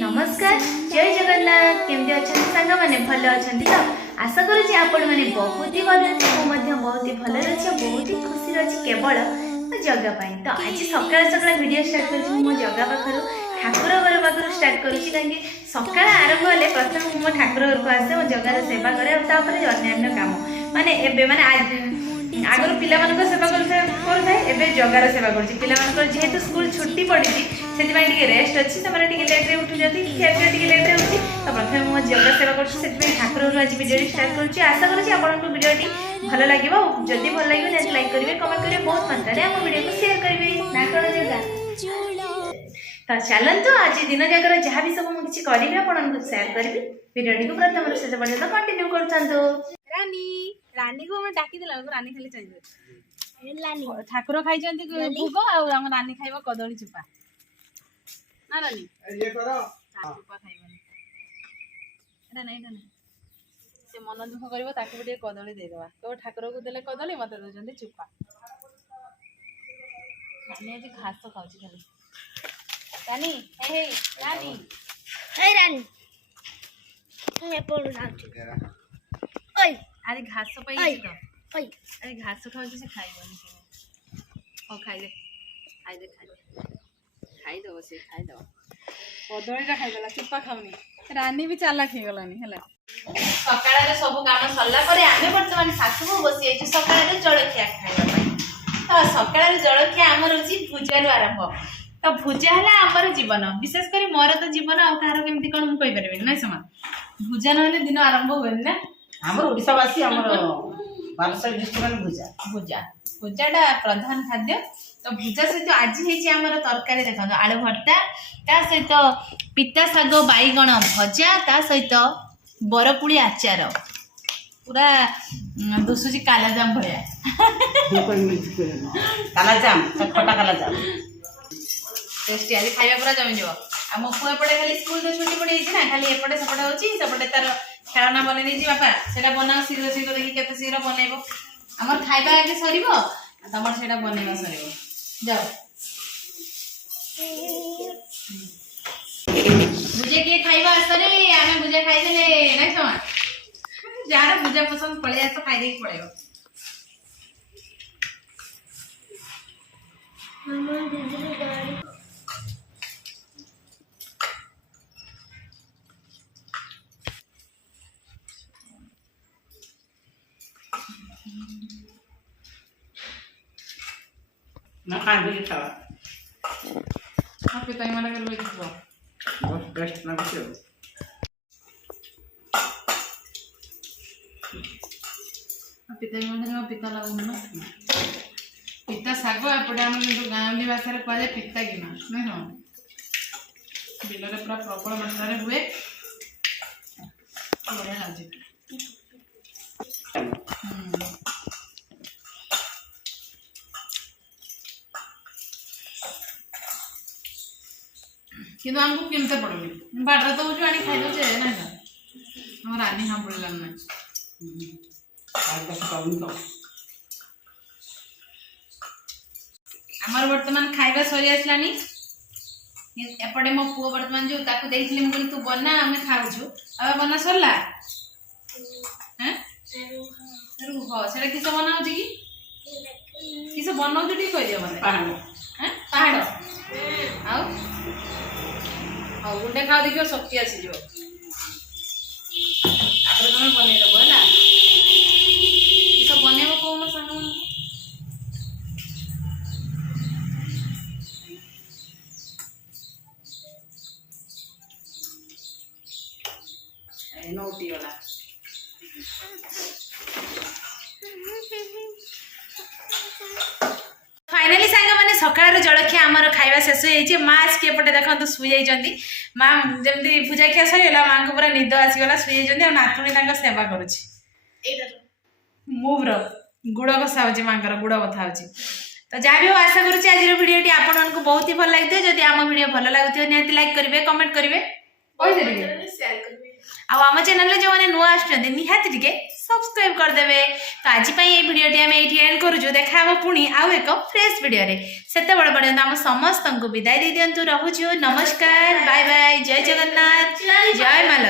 नमस्कार जय जगन्नाथ केमती अच्छा सांग मैंने भल अच्छा तो आशा करुँच आपण मैंने बहुत ही भल बहुत ही भल अच्छे बहुत ही खुशी अच्छी केवल जगह तो आज सका सका वीडियो स्टार्ट कर मो जगह पाखर ठाकुर घर पाखर स्टार्ट करुँच कहीं सका आरंभ हेल्ले प्रथम मो ठाकुर घर को आसे मो जगार सेवा करे अन्य काम माने एबे माने आज आगर पिला सेवा करे जगार सेवा करेतु स्कूल छुट्टी पड़ी से रेस्ट अच्छी से लेट्रे उठुँच खिया पिया लेट्रे हो तो प्रथम मो जगह सेवा कर ठाकुर आज वीडियो स्टार्ट करुँच आशा करुँच आपको वीडियो भल लगे जदि भल लगे निश्चित लाइक करेंगे कमेंट करेंगे बहुत मात्रा आम वीडियो को शेयर करेंगे ना कौन जगह तो चलतु आज दिन जगार जहाँ भी सब मुझे करी आपको शेयर करी वीडियो को प्रथम शेष पर्यटन कंटिन्यू कर रानी रानी को मैं डाकी दिला रानी खाली चाहिए ठाकुर खाई भोग आम रानी खाइब कदली चुपा ना रानी चुपा खाइबनी एटा नहीं से मन दुख कर कदली देदेवा तो ठाकुर को देले कदली मत दे चुपा रानी आज घास खाऊँ खाली रानी हे रानी हे रानी आज घास पाई तो अरे घास खाऊ से खाइबनी खाइदे खाइदे खाइदे से खाइदे कदलीटा खाइदेला चुपा खाऊनी रानी भी चालाक हो गलानी है सकाळ सब काम सरला पर आमे वर्तमान सासु बसी सकाळ जलखिया खाइबा तो सकाळ जलखिया आमर होची भुजा आरंभ तो भुजा है आमर जीवन विशेषकर मोर तो जीवन आ कहार केमती कोन कहि परबे नै समा भुजा न दिन आरंभ होबे ना हमर ओडिसावासी हमर बालेश्वर डिस्ट्रिक्ट भुजा भुजा भुजाटा प्रधान खाद्य तो भुजा सहित आज होमर तरकारी देखो आलू भर्ता ता सहित पिता शाग बैगण भजा ता सहित बरपुड़ी आचार पूरा दुसुची कालाजाम भाया कालाजाम खटा कालाजाम टेस्टी आज खाइबा पूरा जमी जाव आ मो पुआ पड़े खाली स्कूल तो छुट्टी पड़ी ना खाली एपटे सेपटे होची सेपटे तार खेलना बने नहीं बापा सेटा बनाओ शीघ्र शीघ्र देखि केते शीघ्र बनैबो हमर खाइबा आगे सरीबो तमर सेटा बनैबा सरीबो जाओ बुझे के खाइबा असरे आमे बुझे खाइ देले नै समा जार बुझा पसंद पड़े तो खाइ दे पड़ेबो ना खाए भी खावा आपके ताई माना कर बैठो बहुत बेस्ट ना कुछ पिता माना पिता लागू ना पिता शाग एपटे आम गाँवली भाषा कह पिता गिना नहीं बिल पूरा प्रबल मात्रा हुए बढ़िया लगे कि आमको किनते पड़ोनी बाटर तो जो आनी खाई दे ना हम रानी हाँ पड़ेगा ना आमर वर्तमान खाइबा सरी आसलानी एपटे मो पुओ वर्तमान जो ताको देइथिली म तू बना हमें खाउछु अब बना सरला हैं रुह सेटा किस बनाउ छी कि किस बनाउ छी ठीक कह दियो मते पहाड़ हैं पहाड़ आउ आ गुंडे खाओ देखियो शक्ति आसी जो आपर तुम बनै दबो हैला किस बनेबो कोन संग नोटी वाला फाइनाली सांग मैंने सकाळ जलखिया आमर खाइबा शेष हो माँ आज एपटे देखते शुई जाती माँ जमी भुजा खिया सरीगला माँ को पूरा निद आसीगला शुई जाती नातुणी सेवा करुच्ची मुव्र गुड़ कषा हो माँ गुड़ बथा हो तो जहाँ भी हो आशा करुच्ची आज भिडियो आपको बहुत ही भल लगी जदि आम भिडियो भल लगुव निहाती लाइक करेंगे कमेंट करेंगे आम चैनल जो मैंने नुआ आसहाती टे सब्सक्राइब करदे तो आज ये भिडियो आम ये एंड करूँ देखा पुणी आउ एक फ्रेश भिडियो से पर्यटन आम समस्त को विदाय दे दिंतु रोचु नमस्कार बाय बाय जय जगन्नाथ। ଜୟ ମା ଲକ୍ଷ୍ମୀ।